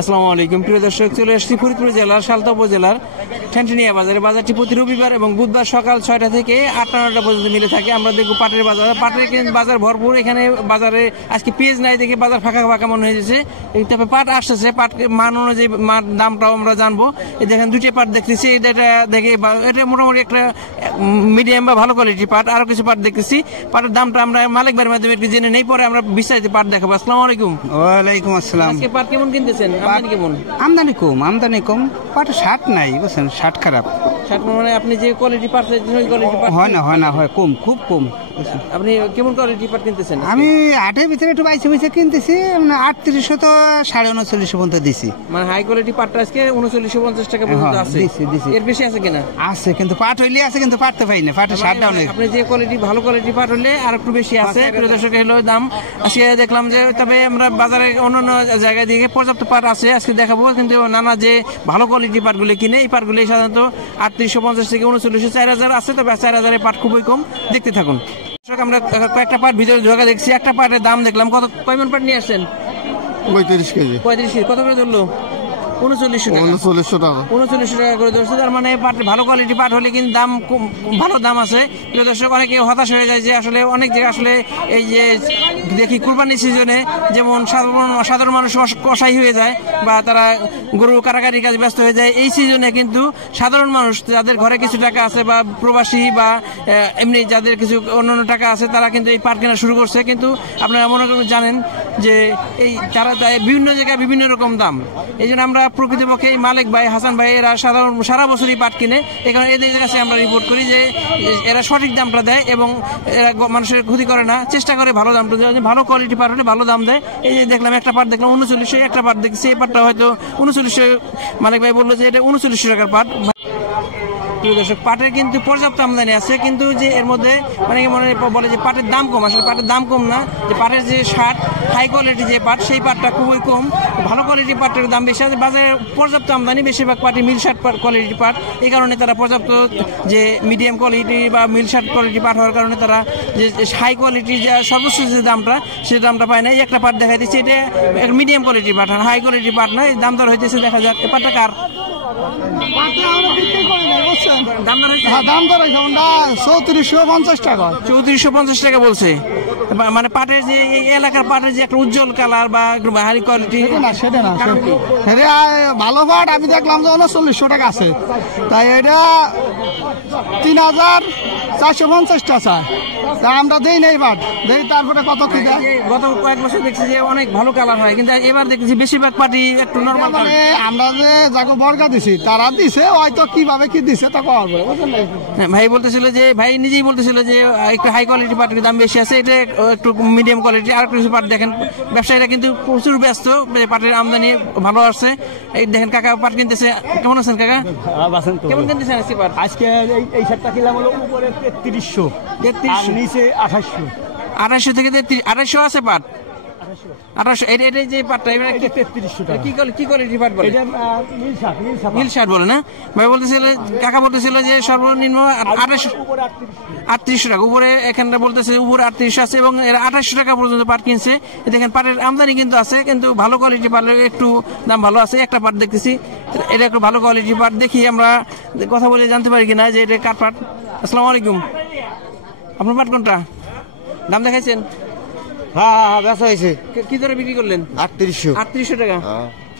আসসালামু আলাইকুম প্রিয় দর্শক, চলে আসছি ফরিদপুর জেলার সালতা উপজেলার ঠ্যানটানিয়া বাজারে। বাজারটি প্রতি রবিবার এবং বুধবার সকাল 6টা থেকে 8টা 9টা পর্যন্ত মিলে থাকে। আমরা দেখবো পাটের বাজার, বাজার ভরপুর। এখানে বাজারে আজকে পেঁয়াজ নাই দেখে বাজার ফাঁকা ফাঁকা মনে হয়েছে। তবে পাট আসতেছে, পাট মান অনুযায়ী দামটাও আমরা জানবো। এই দেখেন দুটি পাট দেখতেছি, এটা দেখে এটা মোটামুটি একটা মিডিয়াম বা ভালো কোয়ালিটির পাট। আরো কিছু পাট দেখতেছি, পাটের দামটা আমরা মালিক ভাইয়ের মাধ্যমে একটু জেনে নেই, পরে আমরা বিস্তারিত পাট দেখাবো। আসসালামু আলাইকুম। ওয়ালাইকুম আসসালাম। আজকে পাট কেমন কিনতেছেন? আমদানি কম পাট শার্ট নাই বুঝছেন, শার্ট খারাপ। মানে আপনি যে কোয়ালিটি পাট ওই কোয়ালিটি পাট হয় কম, খুব কম। আপনি কেমন কোয়ালিটি পাট কিনতেছেন? আমি 8-এর ভিতরে একটু বাইছে কিনতেছি, 3800 তো 3950 পর্যন্ত দিছি। মানে হাই কোয়ালিটি পাটটা আজকে 3950 টাকা পর্যন্ত আছে। এর বেশি আছে কিনা? আছে, কিন্তু পাট হইলে আছে, কিন্তু পাটতে পাই না, পাটের শার্ট ডাউন। আপনি যে কোয়ালিটি ভালো কোয়ালিটি পাট হলে আর একটু বেশি আছে। প্রিয় দর্শক, হলো দাম আজকে দেখলাম যে, তবে আমরা বাজারে অন্যান্য জায়গায় দিকে পর্যাপ্ত পাট আছে আজকে দেখাবো। কিন্তু নানা যে ভালো কোয়ালিটি পাটগুলি কিনে, এই পাটগুলি সাধারণত 3850 থেকে 3900 4000 আছে। তবে 4000-এর পাট খুবই কম। দেখতে থাকুন। আমরা কয়েকটা পাট ভিতরে ঢোকা দেখছি। একটা পাটের দাম দেখলাম, কয় মণ পাট নিয়ে আসছেন? 35 কেজি। 35 কেজি। কত করে ধরলো? 3900 টাকা। 3900 টাকা করে ধরছে। তার মানে পাট ভালো কোয়ালিটি পাট হলে কিন্তু দাম ভালো দাম আছে। প্রিয় দর্শক, অনেকে হতাশ হয়ে যায় যে আসলে অনেক জায়গায় আসলে এই যে দেখি কুরবানি সিজনে যেমন সাধারণ মানুষ কষাই হয়ে যায় বা তারা গরু কাটাকাটির কাজে ব্যস্ত হয়ে যায়। এই সিজনে কিন্তু সাধারণ মানুষ যাদের ঘরে কিছু টাকা আছে বা প্রবাসী বা এমনি যাদের কিছু অন্যান্য টাকা আছে, তারা কিন্তু এই পাট কেনা শুরু করছে। কিন্তু আপনারা মনে করে জানেন যে এই তারা বিভিন্ন জায়গায় বিভিন্ন রকম দাম। এই জন্য আমরা প্রকৃতপক্ষে এই মালিক ভাই, হাসান ভাই, এরা সারা বছরই পাট কিনে। এখানে এদের কাছে আমরা রিপোর্ট করি যে এরা সঠিক দামটা দেয় এবং এরা মানুষের ক্ষতি করে না, চেষ্টা করে ভালো দামটা দেয়। ভালো কোয়ালিটি পাট হলে ভালো দাম দেয়। এই যে দেখলাম একটা পাট দেখলাম 3900, একটা পাট দেখছি এই পাটটা হয়তো 3900। মালিক ভাই বললো যে এটা 3900 টাকার পাট। দর্শক, পাটের কিন্তু পর্যাপ্ত আমদানি আছে, কিন্তু যে এর মধ্যে অনেকে মনে বলে যে পাটের দাম কম। আসলে পাটের দাম কম না, যে পাটের যে শার্ট হাই কোয়ালিটি যে পাট, সেই পাটটা খুবই কম। ভালো কোয়ালিটির পাটের দাম বেশি আছে। বাজারে পর্যাপ্ত আমদানি, বেশিরভাগ পাটই মিল শার্ট কোয়ালিটির পাট। এই কারণে তারা পর্যাপ্ত যে মিডিয়াম কোয়ালিটি বা মিল শার্ট কোয়ালিটি পাট হওয়ার কারণে তারা যে হাই কোয়ালিটির যে সর্বোচ্চ যে দামটা, সেই দামটা পায় না। এই একটা পাট দেখা দিচ্ছে, এটা মিডিয়াম কোয়ালিটির পাট, হাই কোয়ালিটির পাট নয়। দাম দর হইতেছে, দেখা যাক এই পাটটা কার দাম দর 3450 টাকা। 3450 টাকা বলছে। মানে পাটের যে এলাকার পাটের যে একটা উজ্জ্বল কালার বা হাই কোয়ালিটি, সেটা না। ভালো পাট আমি দেখলাম যে 3900 টাকা আছে, তাই এটা 3450 টাকা। তা আমরা দেই নাই পাট, দেই তারপরে কত কি দেয়। গত কয়েক বছর দেখছি যে অনেক ভালো কালার হয়, কিন্তু এবার দেখছি বেশিরভাগ পাটি একটু নরমাল। মানে আমরা যে যাকে বর্গা দিছি তারা দিছে, হয়তো কিভাবে কি দিছে তা কওয়ার পরে ভাই বলতেছিল যে, ভাই নিজেই বলতেছিল যে একটু হাই কোয়ালিটি পাটের দাম বেশি আছে, এটা একটু মিডিয়াম কোয়ালিটি। আর কিছু পাট দেখেন, ব্যবসায়ীরা কিন্তু প্রচুর ব্যস্ত, পাটের আমদানি ভালো আসছে। এই দেখেন কাকা পাট কিনতেছে। কেমন আছেন কাকা? কেমন কিনতেছেন আজকে পাট? আজকে এই শার্টটা কিনলাম হলো উপরে 3300, নিচে 2800 থেকে 2800 আছে পাট। 2800 এটা যে পাটটা 3300 টাকা। কি কোয়ালিটির পাট বলে? এটা মিল শার্ট বলে না ভাই? বলতেছিল কাকা, বলতেছিল যে সর্বনিম্ন 3800 টাকা উপরে। এখানটা বলতেছে উপরে 3800 আছে এবং এরা 2800 টাকা পর্যন্ত পাট কিনছে। দেখেন পাটের আমদানি কিন্তু আছে, কিন্তু ভালো কোয়ালিটি পাট একটু দাম ভালো আছে। একটা পাট দেখতেছি, এটা একটু ভালো কোয়ালিটি পাট। দেখি আমরা কথা বলে জানতে পারি কিনা যে এটা কার পাট। আসসালামু আলাইকুম। আপনার পাট কোনটা? দাম দেখাইছেন? হ্যাঁ, বেচা হয়েছে। কি দরে বিক্রি করলেন? 3800 টাকা।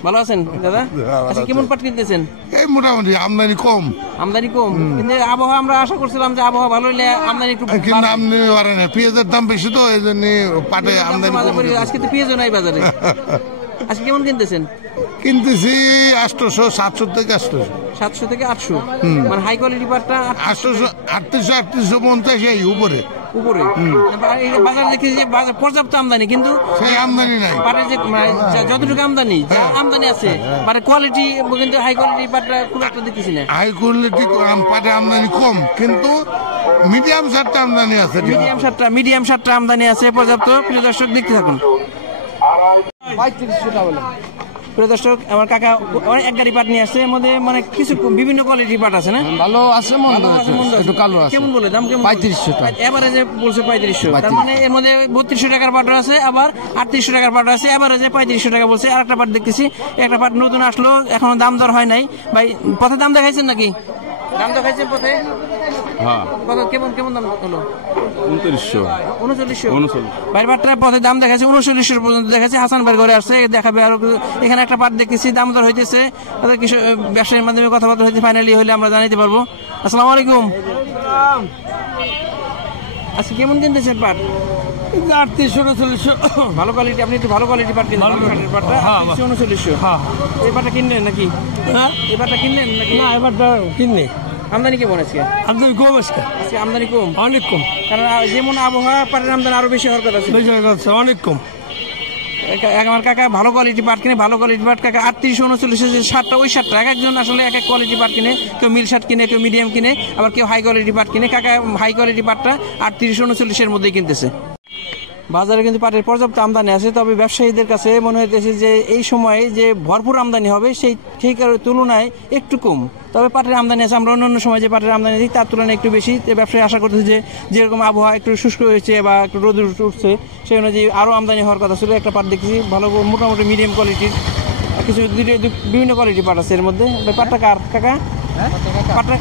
ভালো আছেন দাদা? আচ্ছা, কেমন পাট কিনতেছেন? এই মোটামুটি আমদানি কম। কিন্তু আবহাওয়া, আমরা আশা করছিলাম যে আবহাওয়া ভালো হলে আমদানি একটু, কিন্তু আমদানি বাড়ে না। পেঁয়াজের দাম বেশি তো, এই জন্য পাটে আমদানি। আজকে তো পেঁয়াজও নাই বাজারে। আজকে কেমন কিনতেছেন? কিনতেছি 800, 700 থেকে 800। 700 থেকে 800। মানে হাই কোয়ালিটি পাটটা 800, 3850 এই উপরে। বাজার দেখি যে পর্যাপ্ত আমদানি, কিন্তু সেই আমদানি নাই। পাটের যে যতটুকু আমদানি আছে, মানে কোয়ালিটি কিন্তু হাই কোয়ালিটি পাটটা খুব একটা দেখতেছি না। হাই কোয়ালিটি পাটে আমদানি কম, কিন্তু মিডিয়াম শার্টটা আমদানি আছে। মিডিয়াম শার্টটা আমদানি আছে পর্যাপ্ত। প্রিয় দর্শক, দেখতে থাকুন। 3500 টাকা বলে প্রিয় দর্শক আমার কাকা অনেক এক গাড়ি পাট নিয়ে আসছে, এর মধ্যে মানে কিছু বিভিন্ন কোয়ালিটির পাট আছে না? ভালো আছে, মন্দ আছে, একটু কালো আছে। কেমন বলে দাম? কেমন? 3500 টাকা। এভারেজে বলছে 3500, তার মানে এর মধ্যে 3200 টাকার পাট আছে, আবার 3800 টাকার পাট আছে, এভারেজে 3500 টাকা বলছে। আর একটা পাট দেখতেছি, একটা পাট নতুন আসলো, এখনো দাম দর হয় নাই ভাই। পথে দাম দেখাইছেন নাকি? দাম দেখাইছেন পথে? হ্যাঁ, কত কেমন কেমন দাম হলো? 2900 ভাই পাটটা পথে দাম দেখাচ্ছে 3900 পর্যন্ত দেখাচ্ছে। হাসান ভাই ঘরে আসছে, দেখাবে আরো। এখানে একটা পাট দেখতেছি, দাম দর হইতেছে, তাদের কিছু ব্যবসায়ীর মাধ্যমে কথাবার্তা হয়েছে, ফাইনালি হলে আমরা জানাইতে পারবো। আসসালামু আলাইকুম। আচ্ছা, কেমন কিনতেছেন পাট? 3800-3900। ভালো কোয়ালিটি, আপনি একটু ভালো কোয়ালিটি পাট কিনতেন? পাটটা 3900। এই পাটটা কিনলেন নাকি? এই পাটটা কিনলেন নাকি? না, এবারটা কিনে আমদানি কেমন আজকে? আমদানি কম আজকে, আজকে আমদানি কম, অনেক কম। কারণ যেমন আবহাওয়া, পাটের আমদানি আরো বেশি হওয়ার কথা ছিল। বেশি হয়ে যাচ্ছে, অনেক কম। আমার কাকা ভালো কোয়ালিটি পাট কিনে, ভালো কোয়ালিটি পাট কাকা 3839 যে শার্টটা, ওই শার্টটা এক একজন আসলে এক এক কোয়ালিটি পাট কিনে। কেউ মিল শার্ট কিনে, কেউ মিডিয়াম কিনে, আবার কেউ হাই কোয়ালিটি পাট কিনে। কাকা হাই কোয়ালিটি পাটটা 3839 মধ্যেই কিনতেছে। বাজারে কিন্তু পাটের পর্যাপ্ত আমদানি আছে, তবে ব্যবসায়ীদের কাছে মনে হইতেছে যে এই সময়ে যে ভরপুর আমদানি হবে সেই তুলনায় একটু কম। তবে পাটের আমদানি আছে, আমরা অন্যান্য সময় যে পাটের আমদানি দিই তার তুলনায় একটু বেশি। ব্যবসায়ী আশা করতেছে যে যেরকম আবহাওয়া একটু শুষ্ক হয়েছে বা একটু রোদ উঠছে, সেই অনুযায়ী আরও আমদানি হওয়ার কথা ছিল। একটা পাট দেখছি ভালো, মোটামুটি মিডিয়াম কোয়ালিটির, কিছু বিভিন্ন কোয়ালিটির পাট আছে এর মধ্যে। পাটটা কার কাকা? পাটটা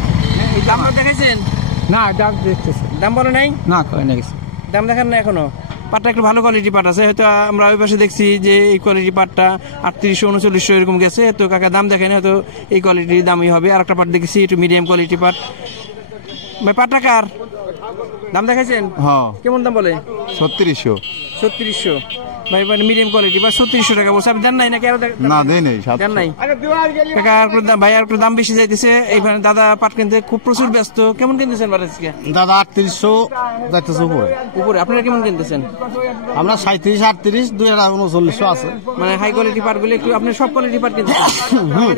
দাম দেখাইছেন? না, দাম দেখতেছে, দাম বলে নাই? না করে না কিছু, দাম দেখান না এখনো। পাটটা একটু ভালো কোয়ালিটি পাট আছে, হয়তো আমরা ওই পাশে দেখছি যে এই কোয়ালিটি পাটটা 3800-3900 এরকম গেছে, তো কাকা দাম দেখেন, হয়তো এই কোয়ালিটির দামই হবে। আর একটা পাট দেখেছি একটু মিডিয়াম কোয়ালিটি পাট। ভাই পাটটা কার? দাম দেখাইছেন? হ্যাঁ, কেমন দাম বলে? 3600। ভাই মিডিয়াম কোয়ালিটি বা 3600 টাকা বলছে। আপনি দেন নাই নাকি? না, দেই নাই, দেন নাই কাকা? ভাই আর একটু দাম বেশি যাইতেছে। এইখানে দাদা পাট কিনতে খুব প্রচুর ব্যস্ত। কেমন কিনতেছেন পাট আজকে? দাদা 3800 যাইতেছে উপরে। উপরে আপনারা কেমন কিনতেছেন? আমরা 37-38, 2900 আছে। মানে হাই কোয়ালিটি পাট গুলো একটু, আপনি সব কোয়ালিটি পাট কিনতেছেন?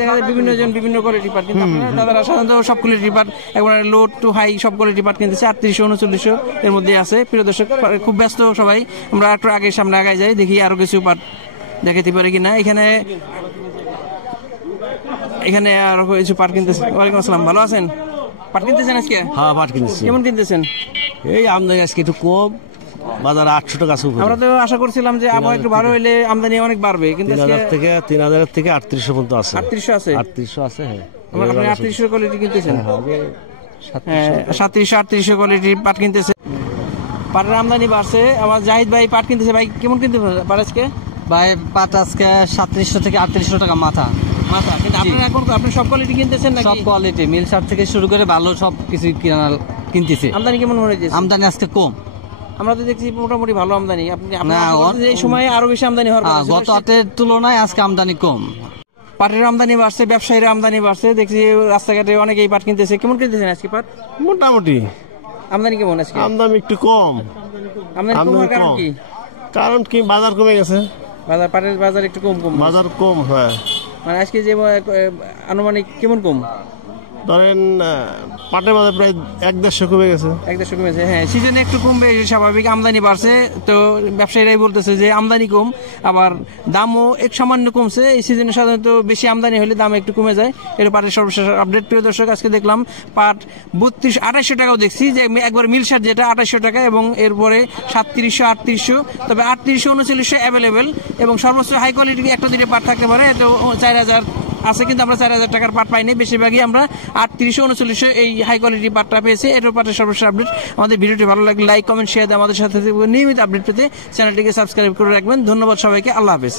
দেখা যায় বিভিন্ন জন বিভিন্ন কোয়ালিটি পাট কিন্তু দাদারা সাধারণত সব কোয়ালিটি পাট, একবারে লো টু হাই সব কোয়ালিটি পাট কিনতেছে। 3800-3900 এর মধ্যে আছে। প্রিয় দর্শক, খুব ব্যস্ত সবাই। আমরা একটু আগে সামনে আগায় যাই, দেখি আরো কিছু পাট দেখাতে পারি কিনা। এখানে আরো কিছু পাট কিনতেছে। ওয়ালাইকুম আসসালাম, ভালো আছেন? পাট কিনতেছেন আজকে? হ্যাঁ, পাট কিনতেছি। কেমন কিনতেছেন? এই আমদানি আজকে একটু কম, বাজারে 800 টাকা উপরে। আমরা তো আশা করছিলাম যে আবহাওয়া একটু ভালো হলে আমদানি অনেক বাড়বে, কিন্তু 3000 থেকে 3800 পর্যন্ত আছে। 3800 আছে? 3800 আছে। হ্যাঁ, আপনি 3800 কোয়ালিটি কিনতেছেন? 3700-3800 কোয়ালিটির পাট কিনতেছে। পাটের আমদানি বাড়ছে। আমার জাহিদ ভাই পাট কিনতেছে। ভাই কেমন কিনতে পারে আজকে? ভাই পাট আজকে 3700 থেকে 3800 টাকা মাথা। কিন্তু আপনারা এখন আপনি সব কোয়ালিটি কিনতেছেন নাকি? সব কোয়ালিটি, মিল শার্ট থেকে শুরু করে ভালো সব কিছু কিনতেছে। আমদানি কেমন মনে হচ্ছে? আমদানি আজকে কম। আমরা তো দেখছি মোটামুটি ভালো আমদানি। এই সময় আরো বেশি আমদানি হওয়ার কথা ছিল। গত হাটের তুলনায় আজকে আমদানি কম। পাটের আমদানি বাড়ছে, ব্যবসায়ীরা আমদানি বাড়ছে। দেখছি রাস্তাঘাটে অনেকেই পাট কিনতেছে। কেমন কিনতেছেন আজকে পাট? মোটামুটি আমদানি কেমন আজকে? আমদানি একটু কম। আমদানি কমার কারণ কি? কারণ কি, বাজার কমে গেছে। পাটের বাজার একটু কম। বাজার কম হয়, মানে আজকে যে আনুমানিক কেমন কম? ধরেন পাটের বাজার প্রায় 1-150 কমে গেছে। 1-150 কমেছে। হ্যাঁ, সিজনে একটু কমবে, স্বাভাবিক। আমদানি বাড়ছে, তো ব্যবসায়ীরাই বলতেছে যে আমদানি কম, আবার দামও এক সামান্য কমছে। এই সিজনে সাধারণত বেশি আমদানি হলে দাম একটু কমে যায়। এটা পাটের সর্বশেষ আপডেট। প্রিয় দর্শক, আজকে দেখলাম পাট 3200-2800 টাকাও দেখছি, যে একবার মিল শার্ট যেটা 2800 টাকা, এবং এরপরে 3700-3800, তবে 3800-3900 অ্যাভেলেবেল, এবং সর্বোচ্চ হাই কোয়ালিটি একটা দুটো পাট থাকতে পারে। তো 4000 আছে, কিন্তু আমরা 4000 টাকার পাট পাইনি। বেশিরভাগই আমরা 3800-3900 এই হাই কোয়ালিটি পাটটা পেয়েছি। এটার পাটের সর্বশেষ আপডেট। আমাদের ভিডিওটি ভালো লাগলে লাইক, কমেন্ট, শেয়ার দিয়ে আমাদের সাথে নিয়মিত আপডেট পেতে চ্যানেলটিকে সাবস্ক্রাইব করে রাখবেন। ধন্যবাদ সবাইকে। আল্লাহ হাফেজ।